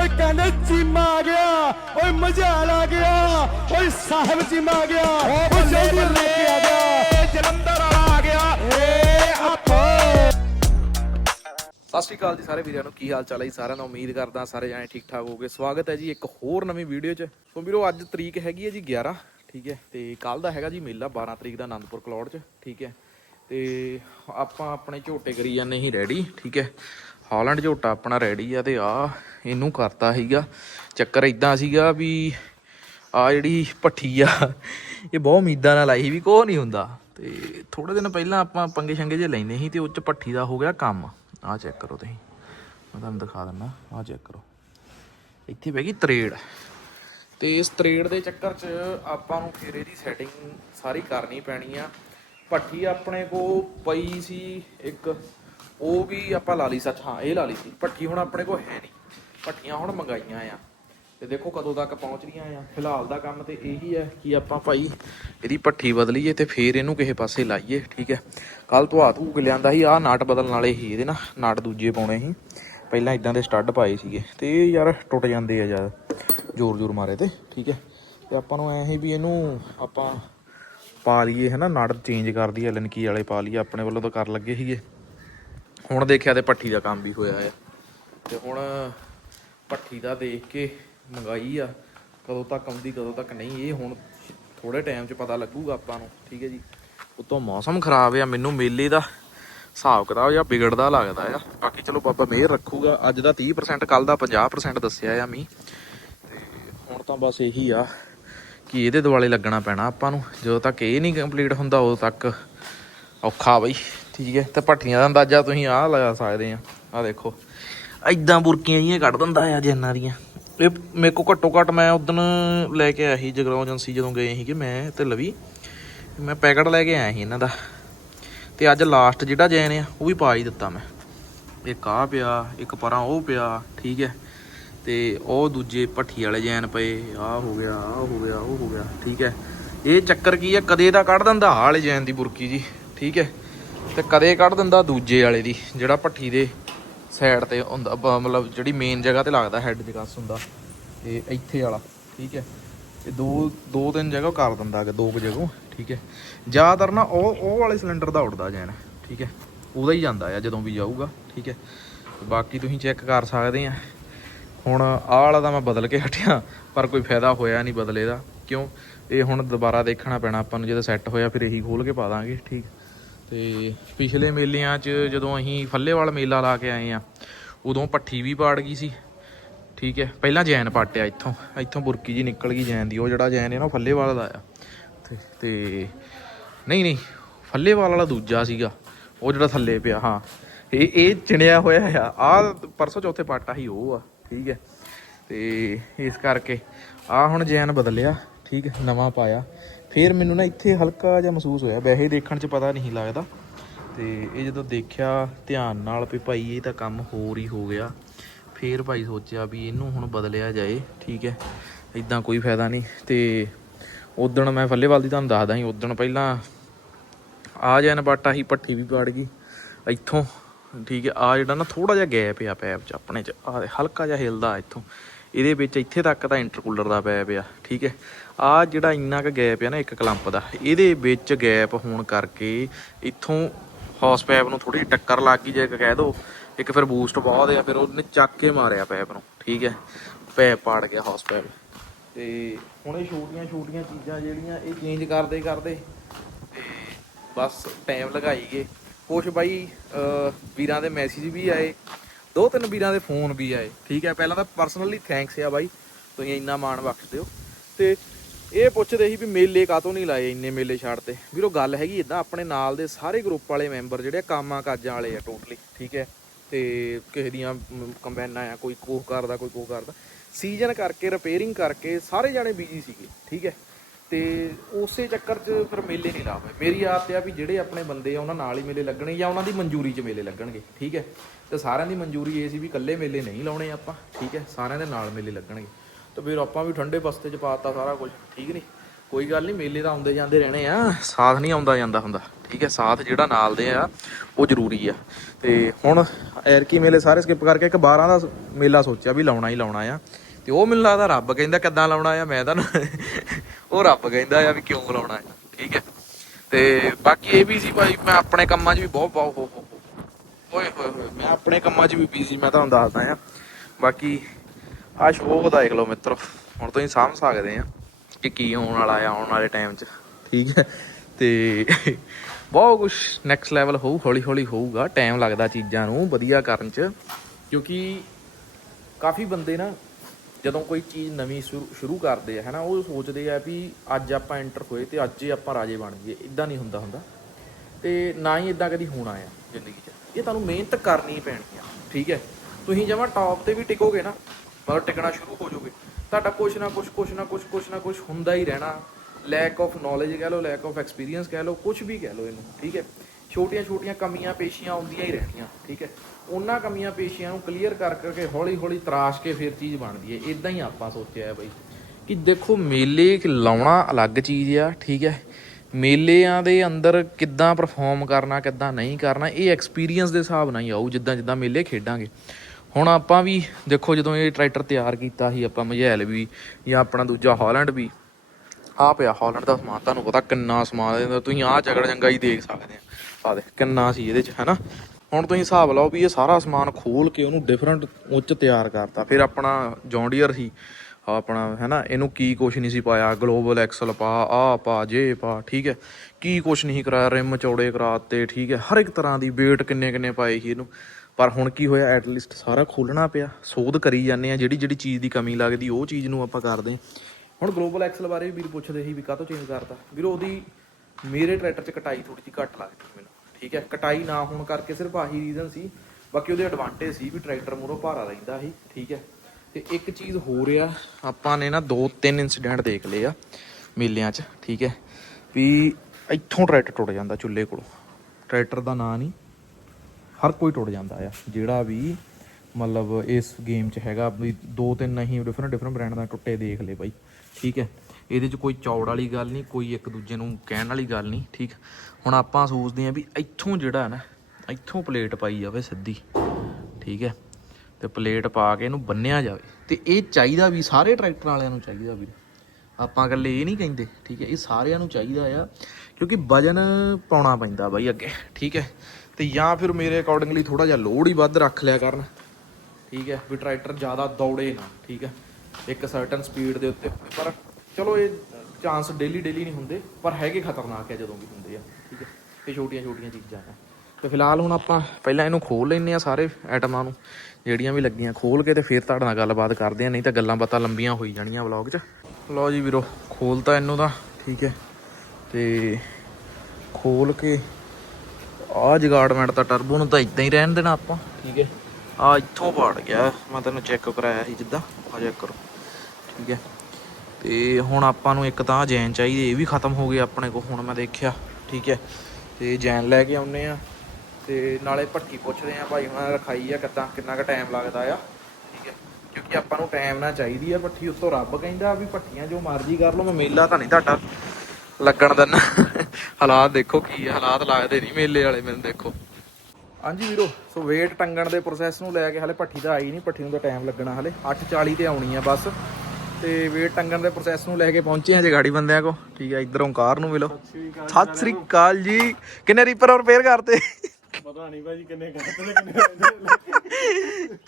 ਓਏ ਕਹਿੰਦੇ ਚੀਮਾ ਆ ਗਿਆ। ਓਏ ਮਜਾਲ ਆ ਗਿਆ। ਓਏ ਸਾਹਿਬ ਚੀਮਾ ਆ ਗਿਆ। ਓਏ ਜਲਦੀ ਲੈ ਕੇ ਆ ਗਿਆ। ਜਲੰਧਰ ਵਾਲਾ ਆ ਗਿਆ। ਏ ਆਪੋ। ਸਤਿ ਸ਼੍ਰੀ ਅਕਾਲ ਜੀ ਸਾਰੇ ਵੀਰਾਂ ਨੂੰ। ਕੀ ਹਾਲ ਚਾਲ ਹੈ ਜੀ ਸਾਰਿਆਂ ਦਾ? ਉਮੀਦ ਕਰਦਾ ਸਾਰੇ ਜਾਣੇ ਠੀਕ ਠਾਕ ਹੋਗੇ ਸਵਾਗਤ ਹੈ ਜੀ ਇੱਕ ਹੋਰ ਨਵੀਂ ਵੀਡੀਓ 'ਚ। ਸੋ ਵੀਰੋ ਅੱਜ ਤਰੀਕ ਹੈਗੀ ਹੈ ਜੀ 11 ਠੀਕ ਹੈ? ਤੇ ਕੱਲ ਦਾ ਹੈਗਾ ਜੀ ਮੇਲਾ 12 ਤਰੀਕ ਦਾ ਆਨੰਦਪੁਰ ਕਲੌੜ 'ਚ ਠੀਕ ਹੈ? ਤੇ ਆਪਾਂ ਆਪਣੇ ਝੋਟੇ ਕਰੀ ਜਾਂਦੇ ਹੀ ਰੈਡੀ ਠੀਕ ਹੈ? ਹਾਲੈਂਡ ਝੋਟਾ ਆਪਣਾ ਰੈਡੀ ਆ ਤੇ ਆ ਇਹਨੂੰ ਕਰਤਾ ਸੀਗਾ। ਚੱਕਰ ਇਦਾਂ ਸੀਗਾ ਵੀ ਆ ਜਿਹੜੀ ਭੱਠੀ ਆ, ਇਹ ਬਹੁਤ ਉਮੀਦਾਂ ਨਾਲ ਆਈ ਸੀ ਵੀ ਕੋਹ ਨਹੀਂ ਹੁੰਦਾ। ਤੇ ਥੋੜੇ ਦਿਨ ਪਹਿਲਾਂ ਆਪਾਂ ਪੰਗੇ ਛੰਗੇ ਜੇ ਲੈਂਦੇ ਸੀ ਤੇ ਉਹ ਚ ਭੱਠੀ ਦਾ ਹੋ ਗਿਆ ਕੰਮ। ਆਹ ਚੈੱਕ ਕਰੋ ਤੁਸੀਂ। ਮੈਂ ਤੁਹਾਨੂੰ ਦਿਖਾ ਦਿੰਦਾ, ਆਹ ਚੈੱਕ ਕਰੋ। ਇੱਥੇ ਪੈ ਗਈ ਤਰੇੜ। ਤੇ ਇਸ ਤਰੇੜ ਦੇ ਚੱਕਰ 'ਚ ਆਪਾਂ ਨੂੰ ਫਿਰ ਦੀ ਸੈਟਿੰਗ ਸਾਰੀ ਕਰਨੀ ਪੈਣੀ ਆ। ਭੱਠੀ ਆਪਣੇ ਕੋ ਪਈ ਸੀ ਇੱਕ, ਉਹ ਵੀ ਆਪਾਂ ਲਾ ਲਈ ਸੱਚ, ਹਾਂ, ਇਹ ਲਾ ਲਈ ਸੀ। ਭੱਠੀ ਹੁਣ ਆਪਣੇ ਕੋ ਹੈ ਨਹੀਂ। ਭੱਠੀਆਂ ਹੁਣ ਮੰਗਾਈਆਂ ਆ। ਤੇ ਦੇਖੋ ਕਦੋਂ ਤੱਕ ਪਹੁੰਚ ਰਹੀਆਂ ਆ। ਫਿਲਹਾਲ ਦਾ ਕੰਮ ਤੇ ਇਹੀ ਹੈ ਕਿ ਆਪਾਂ ਭਾਈ ਇਹਦੀ ਭੱਠੀ ਬਦਲੀਏ ਤੇ ਫੇਰ ਇਹਨੂੰ ਕਿਸੇ ਪਾਸੇ ਲਾਈਏ, ਠੀਕ ਹੈ। ਕੱਲ ਧਵਾ ਧੂ ਕੇ ਲਿਆਂਦਾ ਸੀ ਆਹ ਨਾਟ ਬਦਲਣ ਵਾਲੇ ਸੀ ਇਹਦੇ ਨਾ, ਨਾਟ ਦੂਜੇ ਪਾਉਣੇ ਸੀ। ਪਹਿਲਾਂ ਇਦਾਂ ਦੇ ਸਟੱਡ ਪਾਏ ਸੀਗੇ। ਤੇ ਇਹ ਯਾਰ ਟੁੱਟ ਜਾਂਦੇ ਆ ਯਾਰ ਜ਼ੋਰ ਜ਼ੋਰ ਮਾਰੇ ਤੇ, ਠੀਕ ਹੈ। ਤੇ ਆਪਾਂ ਨੂੰ ਐ ਹੀ ਵੀ ਇਹਨੂੰ ਆਪਾਂ ਪਾ ਲਈਏ, ਹਨਾ ਨੜ ਚੇਂਜ ਕਰ ਦਈਏ ਲਨਕੀ ਵਾਲੇ ਪਾ ਲਈਏ, ਆਪਣੇ ਵੱਲੋਂ ਤਾਂ ਕਰ ਲੱਗੇ ਸੀਗੇ। ਹੁਣ ਦੇਖਿਆ ਤੇ ਪੱਠੀ ਦਾ ਕੰਮ ਵੀ ਹੋਇਆ ਹੈ ਤੇ ਹੁਣ ਭੱਠੀ ਦਾ ਦੇਖ ਕੇ ਮੰਗਾਈ ਆ। ਕਦੋਂ ਤੱਕ ਆਉਂਦੀ, ਕਦੋਂ ਤੱਕ ਨਹੀਂ, ਇਹ ਹੁਣ ਥੋੜੇ ਟਾਈਮ 'ਚ ਪਤਾ ਲੱਗੂਗਾ ਆਪਾਂ ਨੂੰ, ਠੀਕ ਹੈ ਜੀ। ਉਤੋਂ ਮੌਸਮ ਖਰਾਬ ਆ, ਮੈਨੂੰ ਮੇਲੇ ਦਾ ਹਿਸਾਬ ਕਿਤਾਬ ਜਾਂ ਵਿਗੜਦਾ ਲੱਗਦਾ ਆ। ਬਾਕੀ ਚਲੋ ਬਾਬਾ ਮਿਹਰ ਰੱਖੂਗਾ, ਅੱਜ ਦਾ 30% ਕੱਲ ਦਾ 50% ਦੱਸਿਆ ਆ ਮੀ ਤੇ ਹੁਣ ਤਾਂ ਬਸ ਇਹੀ ਆ ਕਿ ਇਹਦੇ ਦੁਆਲੇ ਲੱਗਣਾ ਪੈਣਾ ਆਪਾਂ ਨੂੰ। ਜਦੋਂ ਤੱਕ ਇਹ ਨਹੀਂ ਕੰਪਲੀਟ ਹੁੰਦਾ, ਉਦੋਂ ਤੱਕ ਔਖਾ ਬਈ, ਠੀਕ ਹੈ। ਤੇ ਭੱਠੀਆਂ ਦਾ ਅੰਦਾਜ਼ਾ ਤੁਸੀਂ ਆਹ ਲਗਾ ਸਕਦੇ ਆ। ਆਹ ਦੇਖੋ। ਐਦਾਂ ਬੁਰਕੀਆਂ ਜੀਆਂ ਕੱਢ ਦਿੰਦਾ ਆ ਜੈਨਾਂ ਦੀਆਂ। ਇਹ ਮੇਰੇ ਕੋ ਘੱਟੋ ਘੱਟ ਮੈਂ ਉਦੋਂ ਲੈ ਕੇ ਆਇਆ ਸੀ, ਜਗਰਾਉਂ ਏਜੰਸੀ ਜਦੋਂ ਗਏ ਸੀ ਕਿ ਮੈਂ ਤੇ ਲਵੀ। ਮੈਂ ਪੈਕਟ ਲੈ ਕੇ ਆਇਆ ਸੀ ਇਹਨਾਂ ਦਾ। ਤੇ ਅੱਜ ਲਾਸਟ ਜਿਹੜਾ ਜੈਨ ਆ, ਉਹ ਵੀ ਪਾ ਹੀ ਦਿੱਤਾ ਮੈਂ। ਇੱਕ ਆ ਪਿਆ, ਇੱਕ ਪਰਾਂ ਉਹ ਪਿਆ, ਠੀਕ ਹੈ। ਤੇ ਉਹ ਦੂਜੇ ਭੱਠੀ ਵਾਲੇ ਜੈਨ ਪਏ ਆ ਹੋ ਗਿਆ ਆ ਹੋ ਗਿਆ, ਉਹ ਹੋ ਗਿਆ, ਠੀਕ ਹੈ। ਇਹ ਚੱਕਰ ਕੀ ਹੈ, ਕਦੇ ਤਾਂ ਕੱਢ ਦਿੰਦਾ ਆਹ ਵਾਲੇ ਜੈਨ ਦੀ ਬੁਰਕੀ ਜੀ, ਠੀਕ ਹੈ। ਤੇ ਕਦੇ ਕੱਢ ਦਿੰਦਾ ਦੂਜੇ ਵਾਲੇ ਦੀ, ਜਿਹੜਾ ਭੱਠੀ ਦੇ ਸਾਈਡ ਤੇ ਹੁੰਦਾ, ਬ- ਮਤਲਬ ਜਿਹੜੀ ਮੇਨ ਜਗ੍ਹਾ ਤੇ ਲੱਗਦਾ ਹੈੱਡ ਜਗਾਸ ਹੁੰਦਾ ਤੇ ਇੱਥੇ ਵਾਲਾ, ਠੀਕ ਹੈ? ਇਹ ਦੋ ਦੋ ਤਿੰਨ ਜਗ੍ਹਾ ਕਰ ਦਿੰਦਾ ਕਿ ਦੋ ਕੁ ਜਗ੍ਹਾ ਠੀਕ ਹੈ? ਜ਼ਿਆਦਾਤਰ ਨਾ ਉਹ ਉਹ ਵਾਲੇ ਸਿਲੰਡਰ ਦਾ ਉੜਦਾ ਜੈਨ, ਠੀਕ ਹੈ? ਉਹਦਾ ਹੀ ਜਾਂਦਾ ਆ, ਜਦੋਂ ਵੀ ਜਾਊਗਾ, ਠੀਕ ਹੈ? ਬਾਕੀ ਤੁਸੀਂ ਚੈੱਕ ਕਰ ਸਕਦੇ ਆ। ਹੁਣ ਆਹ ਵਾਲਾ ਤਾਂ ਮੈਂ ਬਦਲ ਕੇ ਹਟਿਆ, ਪਰ ਕੋਈ ਫਾਇਦਾ ਹੋਇਆ ਨਹੀਂ ਬਦਲੇ ਦਾ, ਕਿਉਂ? ਇਹ ਹੁਣ ਦੁਬਾਰਾ ਦੇਖਣਾ ਪੈਣਾ, ਆਪਾਂ ਨੂੰ ਜਦੋਂ ਸੈੱਟ ਹੋਇਆ, ਫਿਰ ਇਹੀ ਖੋਲ ਕੇ ਪਾ ਦਾਂਗੇ, ਠੀਕ? ਤੇ ਪਿਛਲੇ ਮੇਲਿਆਂ 'ਚ ਜਦੋਂ ਅਸੀਂ ਫੱਲੇਵਾਲ ਮੇਲਾ ਲਾ ਕੇ ਆਏ ਆ ਉਦੋਂ ਪੱਠੀ ਵੀ ਪਾੜ ਗਈ ਸੀ। ਠੀਕ ਹੈ ਪਹਿਲਾਂ ਜੈਨ ਪਾਟਿਆ ਇੱਥੋਂ ਇੱਥੋਂ ਬੁਰਕੀ ਜੀ ਨਿਕਲ ਗਈ ਜੈਨ ਦੀ ਉਹ ਜਿਹੜਾ ਜੈਨ ਹੈ ਨਾ ਫੱਲੇਵਾਲ ਦਾ ਆ। ਤੇ- ਤੇ ਨਹੀਂ ਨਹੀਂ ਫੱਲੇਵਾਲ ਵਾਲਾ ਦੂਜਾ ਸੀਗਾ ਉਹ ਜਿਹੜਾ ਥੱਲੇ ਪਿਆ ਹਾਂ। ਇਹ ਇਹ ਚਿਣਿਆ ਹੋਇਆ ਆ। ਆ ਪਰਸੋਂ ਚੌਥੇ ਪਾਟਾ ਹੀ ਉਹ ਆ ਠੀਕ ਹੈ। ਤੇ ਇਸ ਕਰਕੇ ਆ ਹੁਣ ਜੈਨ ਬਦਲਿਆ ਠੀਕ ਹੈ ਨਵਾਂ ਪਾਇਆ। ਫਿਰ ਮੈਨੂੰ ਨਾ ਇੱਥੇ ਹਲਕਾ ਜਿਹਾ ਮਹਿਸੂਸ ਹੋਇਆ। ਵੈਸੇ ਦੇਖਣ 'ਚ ਪਤਾ ਨਹੀਂ ਲੱਗਦਾ। ਤੇ ਇਹ ਜਦੋਂ ਦੇਖਿਆ, ਧਿਆਨ ਨਾਲ ਵੀ ਭਾਈ ਇਹ ਤਾਂ ਕੰਮ ਹੋਰ ਹੀ ਹੋ ਗਿਆ। ਫਿਰ ਭਾਈ ਸੋਚਿਆ ਵੀ ਇਹਨੂੰ ਹੁਣ ਬਦਲਿਆ ਜਾਏ, ਠੀਕ ਹੈ। ਇਦਾਂ ਕੋਈ ਫਾਇਦਾ ਨਹੀਂ। ਤੇ ਉਦਣ ਮੈਂ ਫੱਲੇਵਾਲ ਦੀ ਤੁਹਾਨੂੰ ਦੱਸਦਾ ਸੀ ਉਦਣ ਪਹਿਲਾਂ ਆ ਜੈਨ ਬਾਟਾ ਹੀ ਪੱਠੀ ਵੀ ਪਾੜ ਗਈ। ਇੱਥੋਂ, ਠੀਕ ਹੈ, ਆ ਜਿਹੜਾ ਨਾ ਥੋੜਾ ਜਿਹਾ ਗੈਪ ਆ ਪੈਪ ਚ, ਆਪਣੇ ਚ। ਆ ਹਲਕਾ ਜਿਹਾ ਹਿਲਦਾ ਇੱਥੋਂ। ਇਹਦੇ ਵਿੱਚ ਇੱਥੇ ਤੱਕ ਤਾਂ ਇੰਟਰਕੂਲਰ ਦਾ ਪੈਪ ਆ, ਠੀਕ ਹੈ। ਆ ਜਿਹੜਾ ਇੰਨਾ ਕੁ ਗੈਪ ਆ ਨਾ ਇੱਕ ਕਲੰਪ ਦਾ, ਇਹਦੇ ਵਿੱਚ ਗੈਪ ਹੋਣ ਕਰਕੇ ਇੱਥੋਂ ਹੌਸ ਪੈਪ ਨੂੰ ਥੋੜੀ ਟੱਕਰ ਲੱਗ ਗਈ ਜੇ ਇੱਕ ਕਹਿ ਦੋ, ਇੱਕ ਫਿਰ ਬੂਸਟ ਬਹੁਤ ਆ, ਫਿਰ ਉਹਨੇ ਚੱਕ ਕੇ ਮਾਰਿਆ ਪੈਪ ਨੂੰ, ਠੀਕ ਹੈ। ਪੈਪ ਪਾੜ ਗਿਆ ਹੌਸ ਪੈਪ ਤੇ ਹੁਣ ਇਹ ਛੋਟੀਆਂ ਛੋਟੀਆਂ ਚੀਜ਼ਾਂ ਜਿਹੜੀਆਂ ਇਹ ਚੇਂਜ ਕਰਦੇ ਕਰਦੇ ਤੇ ਬਸ ਟਾਈਮ ਲਗਾਈ ਗਏ। ਕੁਛ ਬਾਈ ਵੀਰਾਂ ਦੇ ਮੈਸੇਜ ਵੀ ਆਏ। ਦੋ ਤਿੰਨ ਵੀਰਾਂ ਦੇ ਫੋਨ ਵੀ ਆਏ ਠੀਕ ਹੈ ਪਹਿਲਾਂ ਤਾਂ ਪਰਸਨਲੀ ਥੈਂਕਸ ਆ ਬਾਈ ਤੁਸੀਂ ਇੰਨਾ ਮਾਣ ਬਖਸ਼ਦੇ ਹੋ। ਤੇ ਇਹ ਪੁੱਛਦੇ ਸੀ ਵੀ ਮੇਲੇ ਕਾਤੋਂ ਨਹੀਂ ਲਾਏ ਇੰਨੇ ਮੇਲੇ ਛੱਡਦੇ ਵੀਰੋ ਗੱਲ ਹੈਗੀ ਇਦਾਂ ਆਪਣੇ ਨਾਲ ਦੇ ਸਾਰੇ ਗਰੁੱਪ ਵਾਲੇ ਮੈਂਬਰ ਜਿਹੜੇ ਕੰਮਾਂ ਕਾਜਾਂ ਵਾਲੇ ਆ ਟੋਟਲੀ ਠੀਕ ਹੈ। ਤੇ ਕਿਸੇ ਦੀਆਂ ਮ, ਕੰਬਾਈਨਾਂ ਆ ਕੋਈ ਕੋਹ ਕਰਦਾ ਕੋਈ ਕੋਹ ਕਰਦਾ। ਸੀਜ਼ਨ ਕਰਕੇ ਰਿਪੇਅਰਿੰਗ ਕਰਕੇ ਸਾਰੇ ਜਾਣੇ ਬਿਜ਼ੀ ਸੀਗੇ ਠੀਕ ਹੈ। ਤੇ ਉਸੇ ਚੱਕਰ 'ਚ ਫਿਰ ਮੇਲੇ ਨਹੀਂ ਲਾਵੇ ਮੇਰੀ ਆਦਤ ਆ ਵੀ ਜਿਹੜੇ ਆਪਣੇ ਬੰਦੇ ਆ, ਉਹਨਾਂ ਨਾਲ ਹੀ ਮੇਲੇ ਲੱਗਣੇ ਜਾਂ ਉਹਨਾਂ ਦੀ ਮਨਜ਼ੂਰੀ 'ਚ ਮੇਲੇ ਲੱਗਣਗੇ, ਠੀਕ ਹੈ? ਤੇ ਸਾਰਿਆਂ ਦੀ ਮਨਜ਼ੂਰੀ ਇਹ ਸੀ ਵੀ ਇਕੱਲੇ ਮੇਲੇ ਨਹੀਂ ਲਾਉਣੇ ਆਪਾਂ, ਠੀਕ ਹੈ? ਸਾਰਿਆਂ ਦੇ ਨਾਲ ਮੇਲੇ ਲੱਗਣਗੇ। ਤੇ ਫਿਰ ਆਪਾਂ ਵੀ ਠੰਡੇ ਬਸਤੇ 'ਚ ਪਾਤਾ ਸਾਰਾ ਕੁਝ ਠੀਕ ਨਹੀਂ? ਕੋਈ ਗੱਲ ਨਹੀਂ, ਮੇਲੇ ਤਾਂ ਆਉਂਦੇ ਜਾਂਦੇ ਰਹਿਣੇ ਆ, ਸਾਥ ਨਹੀਂ ਆਉਂਦਾ ਜਾਂਦਾ ਹੁੰਦਾ, ਠੀਕ ਹੈ? ਸਾਥ ਜਿਹੜਾ ਨਾਲ ਦੇ ਆ, ਉਹ ਜ਼ਰੂਰੀ ਆ। ਤੇ ਹੁਣ ਐਰਕੀ ਮੇਲੇ ਸਾਰੇ ਸਕਿਪ ਕਰਕੇ ਇੱਕ 12 ਦਾ ਮੇਲਾ ਸੋਚਿਆ ਵੀ ਲਾਉਣਾ ਹੀ ਲਾਉਣਾ ਆ। ਤੇ ਉਹ ਮੈਨੂੰ ਲੱਗਦਾ ਰੱਬ ਕਹਿੰਦਾ ਕਿੱਦਾਂ ਲਾਉਣਾ ਆ, ਮੈਂ ਤਾਂ ਉਹ ਰੱਬ ਕਹਿੰਦਾ ਆ ਵੀ ਕਿਉਂ ਲਾਉਣਾ ਆ, ਠੀਕ ਹੈ ਤੇ ਬਾਕੀ ਇਹ ਵੀ ਸੀ ਭਾਈ, ਮੈਂ ਆਪਣੇ ਕੰਮਾਂ 'ਚ ਵੀ ਬਹੁਤ ਬਹੁਤ ਹੋ ਹੋ। ਓਏ ਹੋਏ ਹੋਏ, ਮੈਂ ਆਪਣੇ ਕੰਮਾਂ 'ਚ ਵੀ ਬੀਜ਼ੀ ਮੈਂ ਤੁਹਾਨੂੰ ਦੱਸਦਾ ਆ ਬਾਕੀ ਆ ਸ਼ੋਅ ਦੇਖ ਲਓ ਮਿੱਤਰੋ, ਹੁਣ ਤੁਸੀਂ ਸਮਝ ਸਕਦੇ ਆ ਕਿ ਕੀ ਹੋਣ ਵਾਲਾ ਆ, ਆਉਣ ਵਾਲੇ ਟਾਈਮ 'ਚ, ਠੀਕ ਹੈ ਤੇ ਬਹੁਤ ਕੁਝ ਨੈਕਸਟ ਲੈਵਲ ਹੋਊ, ਹੌਲੀ ਹੌਲੀ ਹੋਊਗਾ ਟਾਈਮ ਲੱਗਦਾ ਚੀਜ਼ਾਂ ਨੂੰ ਵਧੀਆ ਕਰਨ 'ਚ, ਕਿਉਂਕਿ ਕਾਫੀ ਬੰਦੇ ਨਾ ਜਦੋਂ ਕੋਈ ਚੀਜ਼ ਨਵੀਂ ਸ਼ੁਰੂ ਕਰਦੇ ਆ ਹਨਾ ਉਹ ਸੋਚਦੇ ਆ ਵੀ ਅੱਜ ਆਪਾਂ ਐਂਟਰ ਹੋਏ ਤੇ ਅੱਜ ਹੀ ਆਪਾਂ ਰਾਜੇ ਬਣ ਗਏ ਇਦਾਂ ਨਹੀਂ ਹੁੰਦਾ ਹੁੰਦਾ। ਤੇ ਨਾ ਹੀ ਇਦਾਂ ਕਦੀ ਹੋਣਾ ਆ। ਜ਼ਿੰਦਗੀ 'ਚ। ਇਹ ਤੁਹਾਨੂੰ ਮਿਹਨਤ ਕਰਨੀ ਪੈਣੀ ਆ ਠੀਕ ਹੈ। ਤੁਸੀਂ ਜਮਾਂ ਟੌਪ ਤੇ ਵੀ ਟਿਕੋਗੇ ਨਾ ਮਤਲਬ ਟਿਕਣਾ ਸ਼ੁਰੂ ਹੋ ਜਾਓਗੇ। ਤੁਹਾਡਾ ਕੁਛ ਨਾ ਕੁਛ ਕੁਛ ਨਾ ਕੁਛ ਕੁਛ ਨਾ ਕੁਛ ਹੁੰਦਾ ਹੀ ਰਹਿਣਾ। ਲੈਕ ਆਫ ਨੌਲੇਜ ਕਹਿ ਲਓ ਲੈਕ ਆਫ ਐਕਸਪੀਰੀਅੰਸ ਕਹਿ ਲਓ ਕੁਛ ਵੀ ਕਹਿ ਲਓ ਇਹਨੂੰ ਠੀਕ ਹੈ। ਛੋਟੀਆਂ ਛੋਟੀਆਂ ਕਮੀਆਂ ਪੇਸ਼ੀਆਂ ਆਉਂਦੀਆਂ ਹੀ ਰਹਿਣੀਆਂ ਠੀਕ ਹੈ? ਉਹਨਾਂ ਕਮੀਆਂ ਪੇਸ਼ੀਆਂ ਨੂੰ ਕਲੀਅਰ ਕਰ ਕਰਕੇ ਹੌਲੀ ਹੌਲੀ ਤਰਾਸ਼ ਕੇ ਫਿਰ ਚੀਜ਼ ਬਣਦੀ ਹੈ। ਇਦਾਂ ਹੀ ਆਪਾਂ ਸੋਚਿਆ ਹੈ ਬਈ ਕਿ ਦੇਖੋ ਮੇਲੇ ਲਾਉਣਾ ਅਲੱਗ ਚੀਜ਼ ਆ, ਠੀਕ ਹੈ? ਮੇਲਿਆਂ ਦੇ ਅੰਦਰ ਕਿੱਦਾਂ ਪਰਫਾਰਮ ਕਰਨਾ, ਕਿੱਦਾਂ ਨਹੀਂ ਕਰਨਾ, ਇਹ ਐਕਸਪੀਰੀਅੰਸ ਦੇ ਹਿਸਾਬ ਨਾਲ ਹੀ ਆਊ, ਜਿੱਦਾਂ ਜਿੱਦਾਂ ਮੇਲੇ ਖੇਡਾਂਗੇ। ਹੁਣ ਆਪਾਂ ਵੀ ਦੇਖੋ ਜਦੋਂ ਇਹ ਟਰੈਕਟਰ ਤਿਆਰ ਕੀਤਾ ਸੀ, ਆਪਾਂ ਮਝੈਲ ਵੀ ਜਾਂ ਆਪਣਾ ਦੂਜਾ ਹਾਲੈਂਡ ਵੀ ਆ ਪਿਆ ਹਾਲੈਂਡ ਦਾ ਸਮਾਨ, ਤੁਹਾਨੂੰ ਪਤਾ ਕਿੰਨਾ ਸਮਾਨ ਇਹਦਾ ਤੁਸੀਂ ਆਹ ਝਗੜ ਜੰਗਾ ਹੀ ਦੇਖ ਸਕਦੇ ਆ। ਆ ਦੇ ਕਿੰਨਾ ਸੀ ਇਹਦੇ ਚ, ਹੈਨਾ? ਹੁਣ ਤੁਸੀਂ ਹਿਸਾਬ ਲਾਓ ਵੀ ਇਹ ਸਾਰਾ ਸਮਾਨ ਖੋਲ ਕੇ ਉਹਨੂੰ ਡਿਫਰੈਂਟ ਉੱਚ ਤਿਆਰ ਕਰਤਾ। ਫਿਰ ਆਪਣਾ ਜੌਂਡੀਅਰ ਸੀ, ਆਹ ਆਪਣਾ, ਹੈਨਾ? ਇਹਨੂੰ ਕੀ ਕੁਛ ਨਹੀਂ ਸੀ ਪਾਇਆ ਗਲੋਬਲ ਐਕਸਲ ਪਾ ਆ ਪਾ, ਜੇ ਪਾ, ਠੀਕ ਹੈ? ਕੀ ਕੁਛ ਨਹੀਂ ਕਰਾਇਆ, ਰਿਮ ਚੌੜੇ ਕਰਾਤੇ, ਠੀਕ ਹੈ? ਹਰ ਇੱਕ ਤਰ੍ਹਾਂ ਦੀ ਵੇਟ ਕਿੰਨੇ ਕਿੰਨੇ ਪਾਏ ਸੀ ਇਹਨੂੰ। ਪਰ ਹੁਣ ਕੀ ਹੋਇਆ ਐਟਲੀਸਟ ਸਾਰਾ ਖੋਲਣਾ ਪਿਆ। ਸੋਧ ਕਰੀ ਜਾਂਦੇ ਆ ਜਿਹੜੀ ਜਿਹੜੀ ਚੀਜ਼ ਦੀ ਕਮੀ ਲੱਗਦੀ, ਉਹ ਚੀਜ਼ ਨੂੰ ਆਪਾਂ ਕਰਦੇ ਹਾਂ। ਹੁਣ ਗਲੋਬਲ ਐਕਸਲ ਬਾਰੇ ਵੀਰ ਪੁੱਛਦੇ ਸੀ ਵੀ ਕਾਹਤੋਂ ਚੇਂਜ ਕਰਤਾ? ਵੀਰ, ਉਹਦੀ ਮੇਰੇ ਟਰੈਕਟਰ 'ਚ ਕਟਾਈ ਥੋੜੀ ਜਿਹੀ ਘੱਟ ਲੱਗਦੀ। ਠੀਕ ਹੈ, ਕਟਾਈ ਨਾ ਹੋਣ ਕਰਕੇ ਸਿਰਫ ਆਹੀ ਰੀਜ਼ਨ ਸੀ। ਬਾਕੀ ਉਹਦੇ ਐਡਵਾਂਟੇਜ ਸੀ ਵੀ ਟਰੈਕਟਰ ਮੂਰੋਂ ਭਾਰਾ ਰਹਿੰਦਾ ਸੀ, ਠੀਕ ਹੈ। ਤੇ ਇੱਕ ਚੀਜ਼ ਹੋ ਰਿਹਾ ਆਪਾਂ ਨੇ ਨਾ ਦੋ ਤਿੰਨ ਇਨਸੀਡੈਂਟ ਦੇਖ ਲਏ ਆ ਮੇਲਿਆਂ 'ਚ, ਠੀਕ ਹੈ। ਵੀ ਇੱਥੋਂ ਟਰੈਕਟਰ ਟੁੱਟ ਜਾਂਦਾ ਚੁੱਲ੍ਹੇ ਕੋਲੋਂ। ਟਰੈਕਟਰ ਦਾ ਨਾਂ ਨਹੀਂ, ਹਰ ਕੋਈ ਟੁੱਟ ਜਾਂਦਾ ਆ। ਜਿਹੜਾ ਵੀ ਮਤਲਬ ਇਸ ਗੇਮ 'ਚ ਹੈਗਾ, ਵੀ ਦੋ ਤਿੰਨ ਨਹੀਂ ਡਿਫਰੈਂਟ ਡਿਫਰੈਂਟ ਬ੍ਰਾਂਡ ਦਾ ਟੁੱਟੇ ਦੇਖ ਲੈ ਬਾਈ, ਠੀਕ ਹੈ। ਇਹਦੇ 'ਚ ਕੋਈ ਚੌੜ ਵਾਲੀ ਗੱਲ ਨਹੀਂ, ਕੋਈ ਇੱਕ ਦੂਜੇ ਨੂੰ ਕਹਿਣ ਵਾਲੀ ਗੱਲ ਨਹੀਂ, ਠੀਕ। ਹੁਣ ਆਪਾਂ ਸੋਚਦੇ ਆਂ ਵੀ ਇੱਥੋਂ ਜਿਹੜਾ ਨਾ, ਇੱਥੋਂ ਪਲੇਟ ਪਾਈ ਜਾਵੇ ਸਿੱਧੀ, ਠੀਕ ਹੈ? ਤੇ ਪਲੇਟ ਪਾ ਕੇ ਇਹਨੂੰ ਬੰਨਿਆ ਜਾਵੇ। ਤੇ ਇਹ ਚਾਹੀਦਾ ਵੀ ਸਾਰੇ ਟਰੈਕਟਰ ਵਾਲਿਆਂ ਨੂੰ ਚਾਹੀਦਾ ਵੀ। ਆਪਾਂ ਇਕੱਲੇ ਇਹ ਨਹੀਂ ਕਹਿੰਦੇ, ਠੀਕ ਹੈ? ਇਹ ਸਾਰਿਆਂ ਨੂੰ ਚਾਹੀਦਾ ਆ, ਕਿਉਂਕਿ ਵਜਨ ਪਾਉਣਾ ਪੈਂਦਾ ਬਾਈ ਅੱਗੇ, ਠੀਕ ਹੈ? ਤੇ ਜਾਂ ਫਿਰ ਮੇਰੇ ਅਕੋਰਡਿੰਗਲੀ ਥੋੜਾ ਜਿਹਾ ਲੋਡ ਹੀ ਵੱਧ ਰੱਖ ਲਿਆ ਕਰਨ, ਠੀਕ ਹੈ? ਵੀ ਟਰੈਕਟਰ ਜ਼ਿਆਦਾ ਦੌੜੇ ਨਾ, ਠੀਕ ਹੈ? ਇੱਕ ਸਰਟਨ ਸਪੀਡ ਦੇ ਉੱਤੇ। ਪਰ ਚਲੋ ਇਹ ਚਾਂਸ ਡੇਲੀ ਡੇਲੀ ਨਹੀਂ ਹੁੰਦੇ, ਪਰ ਹੈਗੇ ਖਤਰਨਾਕ ਹੈ ਜਦੋਂ ਵੀ ਹੁੰਦੇ ਆ। ਠੀਕ ਹੈ, ਇਹ ਛੋਟੀਆਂ ਛੋਟੀਆਂ ਚੀਜ਼ਾਂ ਆ ਤੇ ਫਿਲਹਾਲ ਹੁਣ ਆਪਾਂ ਪਹਿਲਾਂ ਇਹਨੂੰ ਖੋਲ ਲੈਨੇ ਆ ਸਾਰੇ ਆਈਟਮਾਂ ਨੂੰ, ਜਿਹੜੀਆਂ ਵੀ ਲੱਗੀਆਂ ਖੋਲ ਕੇ ਤੇ ਫਿਰ ਤੁਹਾਡੇ ਨਾਲ ਗੱਲਬਾਤ ਕਰਦੇ ਆ ਨਹੀਂ ਤਾਂ ਗੱਲਾਂ ਬਾਤਾਂ ਲੰਬੀਆਂ ਹੋਈ ਜਾਣੀਆਂ ਵਲੌਗ 'ਚ। ਲਓ ਜੀ ਵੀਰੋ ਖੋਲਤਾ ਇਹਨੂੰ ਤਾਂ, ਠੀਕ ਹੈ। ਤੇ ਖੋਲ ਕੇ ਆਹ ਜਗਾੜਮੈਂਟ ਦਾ ਟਰਬੋ ਨੂੰ ਤਾਂ ਇਦਾਂ ਹੀ ਰਹਿਣ ਦੇਣਾ ਆਪਾਂ, ਠੀਕ ਹੈ। ਆ ਇੱਥੋਂ ਪਾੜ ਗਿਆ, ਮੈਂ ਤੈਨੂੰ ਚੈੱਕ ਕਰਾਇਆ ਸੀ ਜਿੱਦਾਂ ਆ ਚੈੱਕ ਕਰੋ, ਠੀਕ ਹੈ। ਤੇ ਹੁਣ ਆਪਾਂ ਨੂੰ ਇੱਕ ਤਾਂ ਜੈਨ ਚਾਹੀਦੀ, ਇਹ ਵੀ ਖਤਮ ਹੋ ਗਏ ਆਪਣੇ ਕੋਲ, ਹੁਣ ਮੈਂ ਦੇਖਿਆ। ਠੀਕ ਹੈ। ਤੇ ਜੈਨ ਲੈ ਕੇ ਆਉਨੇ ਆ ਤੇ ਨਾਲੇ ਭੱਠੀ ਪੁੱਛਦੇ ਆ ਭਾਈ ਉਹਨਾਂ ਰਖਾਈ ਆ ਕਿੱਦਾਂ, ਕਿੰਨਾ ਕੁ ਟਾਈਮ ਲੱਗਦਾ ਆ। ਠੀਕ ਹੈ। ਕਿਉਂਕਿ ਆਪਾਂ ਨੂੰ ਟਾਈਮ ਨਾਲ ਚਾਹੀਦੀ ਆ ਭੱਠੀ ਉੱਤੋਂ ਰੱਬ ਕਹਿੰਦਾ ਵੀ ਭੱਠੀਆਂ ਜੋ ਮਰਜ਼ੀ ਕਰ ਲਓ, ਮੈਂ ਮੇਲਾ ਤਾਂ ਨਹੀਂ ਤੁਹਾਡਾ ਲੱਗਣ ਦਿੰਦਾ। ਹਾਲਾਤ ਦੇਖੋ ਕੀ ਹਾਲਾਤ ਲੱਗਦੇ ਨਹੀਂ ਮੇਲੇ ਵਾਲੇ, ਮੈਨੂੰ ਦੇਖੋ। ਹਾਂਜੀ ਵੀਰੋ, ਸੋ weight ਟੰਗਣ ਦੇ ਪ੍ਰੋਸੈਸ ਨੂੰ ਲੈ ਕੇ ਹਲੇ ਭੱਠੀ ਤਾਂ ਆਈ ਨਹੀਂ, ਭੱਠੀ ਨੂੰ ਤਾਂ ਟਾਈਮ ਲੱਗਣਾ ਹਲੇ। 8:40 ਤੇ ਆਉਣੀ ਆ ਬਸ। ਤੇ weight ਟੰਗਣ ਦੇ ਪ੍ਰੋਸੈਸ ਨੂੰ ਲੈ ਕੇ ਪਹੁੰਚੇ ਹਾਂ ਜਗਾੜੀ ਬੰਦਿਆਂ ਕੋ ਠੀਕ ਹੈ ਇਧਰੋਂ ਕਾਰ ਨੂੰ ਮਿਲੋ। ਸਤਿ ਸ੍ਰੀ ਅਕਾਲ ਜੀ ਕਿੰਨੇ ਰੀਪਰ ਰਿਪੇਅਰ ਕਰਤੇ? ਪਤਾ ਨਹੀਂ ਭਾਜੀ ਕਿੰਨੇ ਕਰਦੇ ਕਿੰਨੇ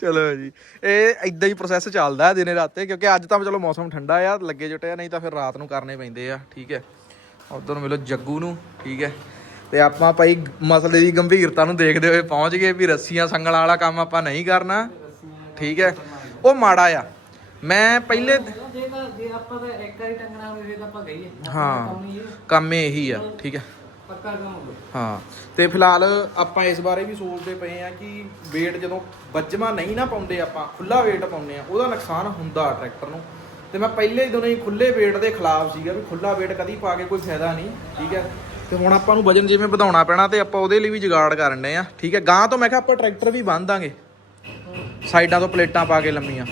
ਚਲੋ ਜੀ। ਇਹ ਇਦਾਂ ਹੀ ਪ੍ਰੋਸੈਸ ਚੱਲਦਾ ਹੈ ਦਿਨੇ ਰਾਤੇ ਕਿਉਂਕਿ ਅੱਜ ਤਾਂ ਚਲੋ ਮੌਸਮ ਠੰਡਾ ਆ ਲੱਗੇ ਜੁਟਿਆ ਨਹੀਂ ਤਾਂ ਫਿਰ ਰਾਤ ਨੂੰ ਕਰਨੇ ਪੈਂਦੇ ਆ ਠੀਕ ਹੈ। ਉਧਰ ਮਿਲੋ ਜੱਗੂ ਨੂੰ ਠੀਕ ਹੈ। ਤੇ ਆਪਾਂ ਭਾਈ ਮਸਲੇ ਦੀ ਗੰਭੀਰਤਾ ਨੂੰ ਦੇਖਦੇ ਹੋਏ ਪਹੁੰਚ ਗਏ ਵੀ ਰੱਸੀਆਂ ਸੰਗਲ ਵਾਲਾ ਕੰਮ ਆਪਾਂ ਨਹੀਂ ਕਰਨਾ ਠੀਕ ਹੈ। ਉਹ ਮਾੜਾ ਆ। ਮੈਂ ਪਹਿਲੇ ਜੇ ਤਾਂ ਜੇ ਆਪਾਂ ਤਾਂ ਇੱਕ ਵਾਰੀ ਟੰਗਣਾ ਹੋਵੇ ਫਿਰ ਤਾਂ ਆਪਾਂ ਗਈ ਹਾਂ। ਕੰਮ ਇਹੀ ਆ। ਠੀਕ ਹੈ ਪੱਕਾ ਕੰਮ ਹੋਵੇ ਹਾਂ। ਤੇ ਫਿਲਹਾਲ ਆਪਾਂ ਇਸ ਬਾਰੇ ਵੀ ਸੋਚਦੇ ਪਏ ਆ ਕਿ weight ਜਦੋਂ ਬੱਜਮਾ ਨਹੀਂ ਨਾ ਪਾਉਂਦੇ ਆਪਾਂ ਖੁੱਲਾ weight ਪਾਉਂਦੇ ਆ ਉਹਦਾ ਨੁਕਸਾਨ ਹੁੰਦਾ ਟਰੈਕਟਰ ਨੂੰ। ਤੇ ਮੈਂ ਪਹਿਲੇ ਦਿਨੋਂ ਹੀ ਖੁੱਲੇ weight ਦੇ ਖਿਲਾਫ ਸੀਗਾ ਵੀ ਖੁੱਲਾ weight ਕਦੀ ਪਾ ਕੇ ਕੋਈ ਫਾਇਦਾ ਨਹੀਂ ਠੀਕ ਹੈ ਤੇ ਹੁਣ ਆਪਾਂ ਨੂੰ ਵਜਨ ਜਿਵੇਂ ਵਧਾਉਣਾ ਪੈਣਾ ਤੇ ਆਪਾਂ ਉਹਦੇ ਲਈ ਵੀ ਜੁਗਾੜ ਕਰਨੇ ਆ ਠੀਕ ਹੈ ਗਾਂ ਤੋਂ ਮੈਂ ਕਿਹਾ ਆਪਾਂ ਟਰੈਕਟਰ ਵੀ ਬੰਨ ਦਾਂਗੇ। ਸਾਈਡਾਂ ਤੋਂ ਪਲੇਟਾਂ ਪਾ ਕੇ ਲੰਮੀਆਂ।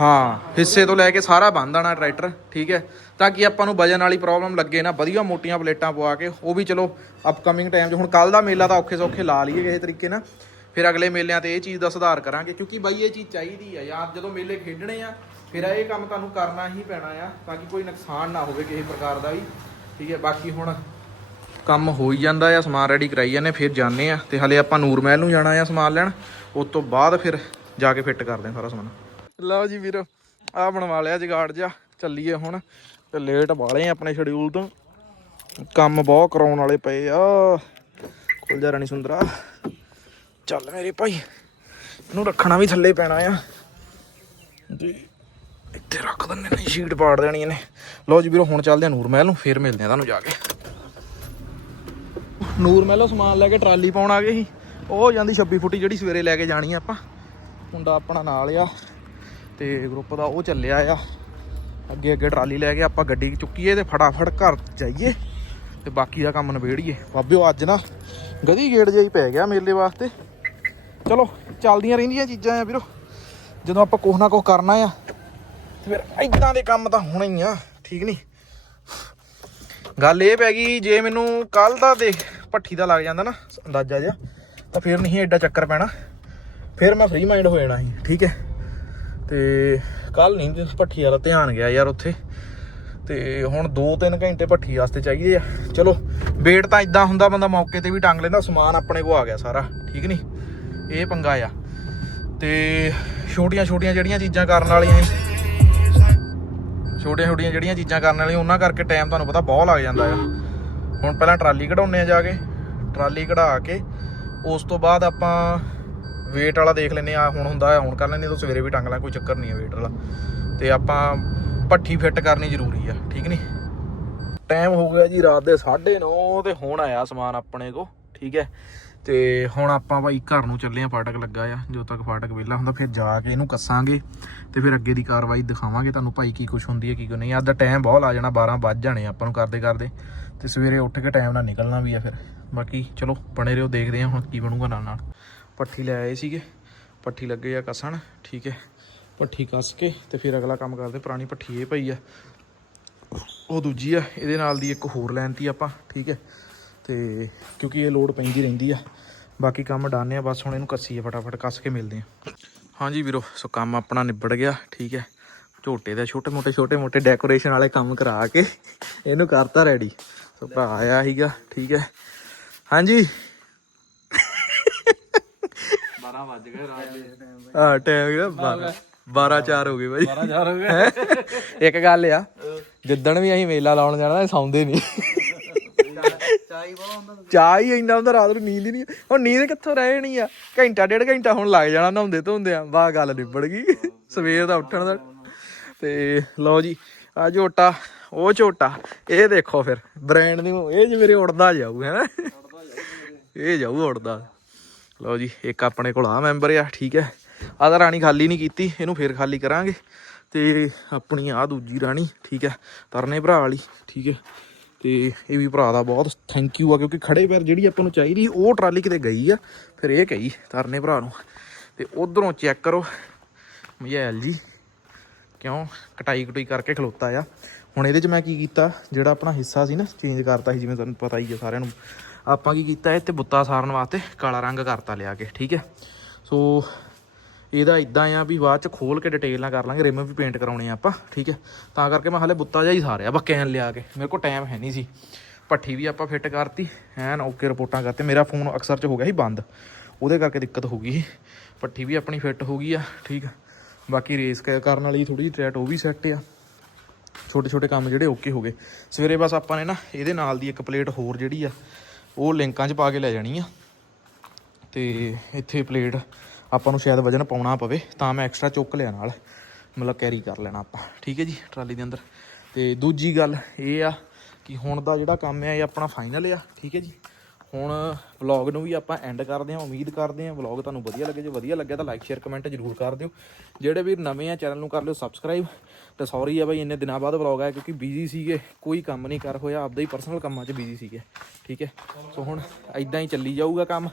ਹਾਂ, ਹਿੱਸੇ ਤੋਂ ਲੈ ਕੇ ਸਾਰਾ ਬੰਦ ਆਣਾ ਟਰੈਕਟਰ ਠੀਕ ਹੈ? ਤਾਂ ਕਿ ਆਪਾਂ ਨੂੰ ਵਜਨ ਵਾਲੀ ਪ੍ਰੋਬਲਮ ਲੱਗੇ ਨਾ, ਵਧੀਆ ਮੋਟੀਆਂ ਪਲੇਟਾਂ ਪਵਾ ਕੇ, ਉਹ ਵੀ ਚਲੋ ਅਪਕਮਿੰਗ ਟਾਈਮ 'ਚ, ਹੁਣ ਕੱਲ ਦਾ ਮੇਲਾ ਤਾਂ ਔਖੇ ਸੌਖੇ ਲਾ ਲਈਏ ਕਿਸੇ ਤਰੀਕੇ ਨਾਲ। ਫਿਰ ਅਗਲੇ ਮੇਲਿਆਂ ਤੇ ਇਹ ਚੀਜ਼ ਦਾ ਸੁਧਾਰ ਕਰਾਂਗੇ, ਕਿਉਂਕਿ ਬਾਈ ਇਹ ਚੀਜ਼ ਚਾਹੀਦੀ ਆ ਯਾਰ ਜਦੋਂ ਮੇਲੇ ਖੇਡਣੇ ਆ, ਫਿਰ ਇਹ ਕੰਮ ਤੁਹਾਨੂੰ ਕਰਨਾ ਹੀ ਪੈਣਾ ਆ, ਤਾਂ ਕਿ ਕੋਈ ਨੁਕਸਾਨ ਨਾ ਹੋਵੇ ਕਿਸੇ ਪ੍ਰਕਾਰ ਦਾ ਵੀ, ਠੀਕ ਹੈ? ਬਾਕੀ ਹੁਣ ਕੰਮ ਹੋ ਹੀ ਜਾਂਦਾ ਆ, ਸਮਾਨ ਰੈਡੀ ਕਰਾਈ ਜਾਂਦੇ, ਫਿਰ ਜਾਂਦੇ ਆ, ਤੇ ਹਲੇ ਆਪਾਂ ਨੂਰ ਮਹਿਲ ਨੂੰ ਜਾਣਾ ਆ ਸਮਾਨ ਲੈਣ, ਉਸ ਤੋਂ ਬਾਅਦ ਫਿਰ ਜਾ ਕੇ ਫਿੱਟ ਕਰਦੇ ਆ ਸਾਰਾ ਸਮਾਨ। ਲਓ ਜੀ ਵੀਰੋ ਆ ਬਣਵਾ ਲਿਆ ਜਗਾੜ ਜਾ ਚੱਲੀਏ ਹੁਣ। ਤੇ ਲੇਟ ਵਾਲੇ ਆ ਆਪਣੇ ਸ਼ਡਿਊਲ ਤੋਂ। ਕੰਮ ਬਹੁਤ ਕਰਾਉਣ ਵਾਲੇ ਪਏ ਆ। ਖੁੱਲ ਜਾ ਰਾਣੀ ਸੁੰਦਰਾ। ਚੱਲ ਮੇਰੇ ਭਾਈ, ਇਹਨੂੰ ਰੱਖਣਾ ਵੀ ਥੱਲੇ ਪੈਣਾ ਆ। ਜੀ, ਇੱਥੇ ਰੱਖ ਦਿੰਦੇ ਨੇ ਸ਼ੀਟ ਪਾੜ ਦੇਣੀ ਇਹਨੇ। ਲਓ ਜੀ ਵੀਰੋ, ਹੁਣ ਚੱਲਦੇ ਆ ਨੂਰ ਮਹਿਲ ਨੂੰ, ਫੇਰ ਮਿਲਦੇ ਆ ਤੁਹਾਨੂੰ ਜਾ ਕੇ। ਨੂਰ ਮਹਿਲੋਂ ਸਮਾਨ ਲੈ ਕੇ ਟਰਾਲੀ ਪਾਉਣ ਆ ਗਏ ਸੀ। ਉਹ ਜਾਂਦੀ 26 ਫੁੱਟੀ ਜਿਹੜੀ ਸਵੇਰੇ ਲੈ ਕੇ ਜਾਣੀ ਆ ਆਪਾਂ। ਮੁੰਡਾ ਆਪਣਾ ਨਾਲ ਆ। ਤੇ ਗਰੁੱਪ ਦਾ ਉਹ ਚੱਲਿਆ ਆ। ਅੱਗੇ ਅੱਗੇ ਟਰਾਲੀ ਲੈ ਕੇ ਆਪਾਂ ਗੱਡੀ ਚੁੱਕੀਏ ਤੇ ਫਟਾਫਟ ਘਰ ਜਾਈਏ ਤੇ ਬਾਕੀ ਦਾ ਕੰਮ ਨਿਬੇੜੀਏ। ਬਾਬਿਓ ਅੱਜ ਨਾ ਗਦੀ ਗੇੜ ਜਿਹਾ ਹੀ ਪੈ ਗਿਆ ਮੇਲੇ ਵਾਸਤੇ। ਚਲੋ, ਚੱਲਦੀਆਂ ਰਹਿੰਦੀਆਂ ਚੀਜ਼ਾਂ ਆ ਵੀਰੋ। ਜਦੋਂ ਆਪਾਂ ਕੁਛ ਨਾ ਕੁਛ ਕਰਨਾ ਆ, ਤੇ ਫਿਰ ਇਦਾਂ ਦੇ ਕੰਮ ਤਾਂ ਹੋਣਾ ਹੀ ਆ, ਠੀਕ ਨਹੀਂ ਗੱਲ ਇਹ ਪੈ ਗਈ ਜੇ ਮੈਨੂੰ ਕੱਲ ਦਾ ਦੇਖ ਪੱਠੀ ਦਾ ਲੱਗ ਜਾਂਦਾ ਨਾ, ਅੰਦਾਜ਼ਾ ਜਿਹਾ, ਤਾਂ ਫਿਰ ਨਹੀਂ ਐਡਾ ਚੱਕਰ ਪੈਣਾ। ਫਿਰ ਮੈਂ ਫ੍ਰੀ ਮਾਈਂਡ ਹੋ ਜਾਣਾ ਸੀ, ਠੀਕ ਹੈ? ਤੇ ਕੱਲ ਨਹੀਂ ਭੱਠੀ ਵਾਲਾ ਧਿਆਨ ਗਿਆ ਯਾਰ ਉੱਥੇ। ਤੇ ਹੁਣ 2-3 ਘੰਟੇ ਭੱਠੀ ਵਾਸਤੇ ਚਾਹੀਦੇ ਆ। ਚਲੋ, ਵੇਟ ਤਾਂ ਇਦਾਂ ਹੁੰਦਾ, ਬੰਦਾ ਮੌਕੇ ਤੇ ਵੀ ਟੰਗ ਲੈਂਦਾ, ਸਮਾਨ ਆਪਣੇ ਕੋ ਆ ਗਿਆ ਸਾਰਾ, ਠੀਕ ਨਹੀਂ? ਇਹ ਪੰਗਾ ਆ। ਤੇ ਛੋਟੀਆਂ ਛੋਟੀਆਂ ਜਿਹੜੀਆਂ ਚੀਜ਼ਾਂ ਕਰਨ ਵਾਲੀਆਂ ਛੋਟੀਆਂ ਛੋਟੀਆਂ ਜਿਹੜੀਆਂ ਚੀਜ਼ਾਂ ਕਰਨ ਵਾਲੀਆਂ, ਉਹਨਾਂ ਕਰਕੇ ਟਾਈਮ ਤੁਹਾਨੂੰ ਪਤਾ ਬਹੁਤ ਲੱਗ ਜਾਂਦਾ ਆ। ਹੁਣ ਪਹਿਲਾਂ ਟਰਾਲੀ ਕਢਾਉਣੇ ਆ ਜਾ ਕੇ, ਟਰਾਲੀ ਕਢਾ ਕੇ, ਉਸ ਤੋਂ ਬਾਅਦ ਆਪਾਂ ਵੇਟ ਵਾਲਾ ਦੇਖ ਲੈਨੇ ਆ ਹੁਣ ਹੁੰਦਾ ਹੁਣ ਕਰ ਲੈਨੇ ਤਾਂ ਸਵੇਰੇ ਵੀ ਟੰਗ ਲਾਂ, ਕੋਈ ਚੱਕਰ ਨਹੀਂ ਹੈ ਵੇਟ ਵਾਲਾ। ਤੇ ਆਪਾਂ ਪੱਠੀ ਫਿੱਟ ਕਰਨੀ ਜ਼ਰੂਰੀ ਆ, ਠੀਕ ਨਹੀਂ ਟਾਈਮ ਹੋ ਗਿਆ ਜੀ ਰਾਤ ਦੇ 9:30 ਤੇ ਹੁਣ ਆਇਆ ਸਮਾਨ ਆਪਣੇ ਕੋ ਠੀਕ ਹੈ? ਤੇ ਹੁਣ ਆਪਾਂ ਭਾਈ ਘਰ ਨੂੰ ਚੱਲੇ ਆ ਫਾਟਕ ਲੱਗਾ ਆ, ਜਦੋਂ ਤੱਕ ਫਾਟਕ ਵਿਹਲਾ ਹੁੰਦਾ, ਫਿਰ ਜਾ ਕੇ ਇਹਨੂੰ ਕੱਸਾਂਗੇ, ਤੇ ਫਿਰ ਅੱਗੇ ਦੀ ਕਾਰਵਾਈ ਦਿਖਾਵਾਂਗੇ, ਤੁਹਾਨੂੰ ਭਾਈ ਕੀ ਕੁਝ ਹੁੰਦੀ ਹੈ, ਕੀ ਕੁ ਨਹੀਂ। ਅੱਜ ਦਾ ਟਾਈਮ ਬਹੁਤ ਆ ਜਾਣਾ 12 ਵੱਜ ਜਾਣੇ ਆਪਾਂ ਨੂੰ ਕਰਦੇ ਕਰਦੇ, ਤੇ ਸਵੇਰੇ ਉੱਠ ਕੇ ਟਾਈਮ ਨਾਲ ਨਿਕਲਣਾ ਵੀ ਆ ਫਿਰ। ਬਾਕੀ ਚਲੋ, ਬਣੇ ਰਹੋ, ਦੇਖਦੇ ਆ ਹੁਣ ਕੀ ਬਣੂਗਾ ਨਾਲ ਨਾਲ ਪੱਠੀ ਲੈ ਆਏ ਸੀਗੇ। ਪੱਠੀ ਲੱਗੇ ਆ ਕਸਣ, ਠੀਕ ਹੈ। ਪੱਠੀ ਕੱਸ ਕੇ ਤੇ ਫਿਰ ਅਗਲਾ ਕੰਮ ਕਰਦੇ, ਪੁਰਾਣੀ ਪੱਠੀ ਇਹ ਪਈ ਆ। ਉਹ ਦੂਜੀ ਆ, ਇਹਦੇ ਨਾਲ ਦੀ ਇੱਕ ਹੋਰ ਲੈਣਤੀ ਆਪਾਂ, ਠੀਕ ਹੈ। ਤੇ ਕਿਉਂਕਿ ਇਹ ਲੋਡ ਪੈਂਦੀ ਰਹਿੰਦੀ ਆ, ਬਾਕੀ ਕੰਮ ਡਾਨੇ ਆ, ਬਸ ਹੁਣ ਇਹਨੂੰ ਕੱਸੀਏ ਫਟਾਫਟ, ਕੱਸ ਕੇ ਮਿਲਦੇ ਆ। ਹਾਂਜੀ ਵੀਰੋ, ਸੋ ਕੰਮ ਆਪਣਾ ਨਿਬੜ ਗਿਆ, ਠੀਕ ਹੈ। ਝੋਟੇ ਦਾ ਛੋਟੇ ਮੋਟੇ ਛੋਟੇ ਮੋਟੇ ਡੈਕੋਰੇਸ਼ਨ ਵਾਲੇ ਕੰਮ ਕਰਾ ਕੇ ਇਹਨੂੰ ਕਰਤਾ ਰੈਡੀ। ਸੋ ਭਰਾ ਆਇਆ ਸੀਗਾ, ਠੀਕ ਹੈ। ਹਾਂਜੀ। 12 ਵੱਜ ਗਏ ਰਾਤ ਦੇ। ਆ ਟਾਈਮ ਗਿਆ 12 12 4 ਹੋ ਗਏ ਬਾਈ। 12 ਹੋ ਗਏ। ਇੱਕ ਗੱਲ ਆ ਜਿੱਦਣ ਵੀ ਅਸੀਂ ਮੇਲਾ ਲਾਉਣ ਜਾਣਾ ਨਾ ਸੌਂਦੇ ਨਹੀਂ। ਚਾਈ ਬਹੁਤ ਹੁੰਦਾ ਚਾਹ ਹੀ ਇੰਨਾ ਹੁੰਦਾ ਰਾਤ ਨੂੰ ਨੀਂਦ ਹੀ ਨਹੀਂ। ਹੁਣ ਨੀਂਦ ਕਿੱਥੋਂ ਰਹਿ ਨਹੀਂ ਆ? ਘੰਟਾ ਡੇਢ ਘੰਟਾ ਹੁਣ ਲੱਗ ਜਾਣਾ ਨਹਾਉਂਦੇ ਧੋਂਦੇ ਆ। ਵਾਹ ਗੱਲ ਨਿਬੜ ਗਈ। ਸਵੇਰ ਦਾ ਉੱਠਣ ਦਾ। ਤੇ ਲਓ ਜੀ ਆ ਝੋਟਾ ਉਹ ਝੋਟਾ। ਇਹ ਦੇਖੋ ਫਿਰ ਬ੍ਰਾਂਡ ਦੀ ਇਹ ਜਿ ਮੇਰੇ ਉੜਦਾ ਜਾਊ ਹੈ ਇਹ ਜਾਊ ਉੜਦਾ। ਲਓ ਜੀ, ਇੱਕ ਆਪਣੇ ਕੋਲ ਆ ਮੈਂਬਰ ਆ, ਠੀਕ ਹੈ। ਆਹ ਤਾਂ ਰਾਣੀ ਖਾਲੀ ਨਹੀਂ ਕੀਤੀ, ਇਹਨੂੰ ਫੇਰ ਖਾਲੀ ਕਰਾਂਗੇ। ਤੇ ਆਪਣੀ ਆ ਦੂਜੀ ਰਾਣੀ, ਠੀਕ ਹੈ, ਤਰਨੇ ਭਰਾ ਵਾਲੀ, ਠੀਕ ਹੈ। ਤੇ ਇਹ ਵੀ ਭਰਾ ਦਾ ਬਹੁਤ ਥੈਂਕ ਯੂ ਆ, ਕਿਉਂਕਿ ਖੜੇ ਪੈਰ ਜਿਹੜੀ ਆਪਾਂ ਨੂੰ ਚਾਹੀਦੀ, ਉਹ ਟਰਾਲੀ ਕਿਤੇ ਗਈ ਆ, ਫਿਰ ਇਹ ਕਹੀ ਤਰਨੇ ਭਰਾ ਨੂੰ। ਤੇ ਉਧਰੋਂ ਚੈੱਕ ਕਰੋ ਮਜੈਲ ਜੀ, ਕਿਉਂ ਕਟਾਈ ਕਟੋਈ ਕਰਕੇ ਖਲੋਤਾ ਆ। ਹੁਣ ਇਹਦੇ 'ਚ ਮੈਂ ਕੀ ਕੀਤਾ, ਜਿਹੜਾ ਆਪਣਾ ਹਿੱਸਾ ਸੀ ਨਾ ਚੇਂਜ ਕਰਤਾ ਸੀ, ਜਿਵੇਂ ਤੁਹਾਨੂੰ ਪਤਾ ਹੀ ਆ ਸਾਰਿਆਂ ਨੂੰ। ਆਪਾਂ ਕੀ ਕੀਤਾ ਇਹ ਤੇ ਬੁੱਤਾ ਸਾਰਨ ਵਾਸਤੇ ਕਾਲਾ ਰੰਗ ਕਰਤਾ ਲਿਆ ਕੇ, ਠੀਕ ਹੈ? ਸੋ ਇਹਦਾ ਇਦਾਂ ਆ ਵੀ ਬਾਅਦ ਚ ਖੋਲ ਕੇ ਡਿਟੇਲ ਨਾਲ ਕਰ ਲਾਂਗੇ ਰਿਮ ਵੀ ਪੇਂਟ ਕਰਾਉਣੇ ਆ ਆਪਾਂ, ਠੀਕ ਹੈ? ਤਾਂ ਕਰਕੇ ਮੈਂ ਹਲੇ ਬੁੱਤਾ ਜਿਹਾ ਹੀ ਸਾਰਿਆ ਬੱਕੈਨ ਲਿਆ ਕੇ, ਮੇਰੇ ਕੋਲ ਟਾਈਮ ਹੈ ਨਹੀਂ ਸੀ। ਪੱਠੀ ਵੀ ਆਪਾਂ ਫਿੱਟ ਕਰਤੀ, ਐਨ ਓਕੇ ਰਿਪੋਰਟਾਂ ਕਰਤੇ ਮੇਰਾ ਫੋਨ ਅਕਸਰ ਚ ਹੋ ਗਿਆ ਸੀ ਬੰਦ, ਉਹਦੇ ਕਰਕੇ ਦਿੱਕਤ ਹੋ ਗਈ ਸੀ। ਪੱਠੀ ਵੀ ਆਪਣੀ ਫਿੱਟ ਹੋ ਗਈ ਆ, ਠੀਕ ਆ ਬਾਕੀ ਰੇਸ ਕਰਨ ਵਾਲੀ ਥੋੜੀ ਜਿਹੀ ਟਰੈਟ ਉਹ ਵੀ ਸੈੱਟ ਆ। ਛੋਟੇ ਛੋਟੇ ਕੰਮ ਜਿਹੜੇ ਓਕੇ ਹੋ ਗਏ। ਸਵੇਰੇ ਬਸ ਆਪਾਂ ਨੇ ਨਾ, ਇਹਦੇ ਨਾਲ ਦੀ ਇੱਕ ਪਲੇਟ ਹੋਰ ਜਿਹੜੀ ਆ ਉਹ ਲਿੰਕਾਂ 'ਚ ਪਾ ਕੇ ਲੈ ਜਾਣੀ ਆ। ਤੇ ਇੱਥੇ ਪਲੇਟ ਆਪਾਂ ਨੂੰ ਸ਼ਾਇਦ ਵਜਨ ਪਾਉਣਾ ਪਵੇ, ਤਾਂ ਮੈਂ ਐਕਸਟਰਾ ਚੁੱਕ ਲਿਆ ਨਾਲ। ਮਤਲਬ ਕੈਰੀ ਕਰ ਲੈਣਾ ਆਪਾਂ। ਠੀਕ ਹੈ ਜੀ, ਟਰਾਲੀ ਦੇ ਅੰਦਰ। ਤੇ ਦੂਜੀ ਗੱਲ ਇਹ ਆ ਕਿ ਹੁਣ ਦਾ ਜਿਹੜਾ ਕੰਮ ਆ, ਇਹ ਆਪਣਾ ਫਾਈਨਲ ਆ। ਠੀਕ ਹੈ ਜੀ। ਹੁਣ ਵਲੌਗ ਨੂੰ ਵੀ ਆਪਾਂ ਐਂਡ ਕਰਦੇ ਹਾਂ ਉਮੀਦ ਕਰਦੇ ਹਾਂ ਵਲੌਗ ਤੁਹਾਨੂੰ ਵਧੀਆ ਲੱਗੇ ਜੇ ਵਧੀਆ ਲੱਗਿਆ ਤਾਂ ਲਾਈਕ ਸ਼ੇਅਰ ਕਮੈਂਟ ਜ਼ਰੂਰ ਕਰ ਦਿਓ ਜਿਹੜੇ ਵੀਰ ਨਵੇਂ ਆ ਚੈਨਲ ਨੂੰ ਕਰ ਲਿਓ ਸਬਸਕ੍ਰਾਈਬ ਤੇ ਸੌਰੀ ਆ ਬਈ ਇੰਨੇ ਦਿਨਾਂ ਬਾਅਦ ਵਲੌਗ ਆਇਆ ਕਿਉਂਕਿ ਬਿਜ਼ੀ ਸੀਗੇ ਕੋਈ ਕੰਮ ਨਹੀਂ ਕਰ ਹੋਇਆ ਆਪਦਾ ਹੀ ਪਰਸਨਲ ਕੰਮਾਂ 'ਚ ਬਿਜ਼ੀ ਸੀਗੇ ਠੀਕ ਹੈ ਸੋ ਹੁਣ ਐਦਾਂ ਹੀ ਚੱਲੀ ਜਾਊਗਾ ਕੰਮ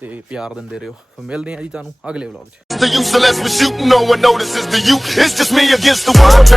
ਤੇ ਪਿਆਰ ਦਿੰਦੇ ਰਹੋ ਮਿਲਦੇ ਹਾਂ ਜੀ ਤੁਹਾਨੂੰ ਅਗਲੇ ਵਲੌਗ 'ਚ the use unless we're shooting. No one notices the you. It's just me against the world.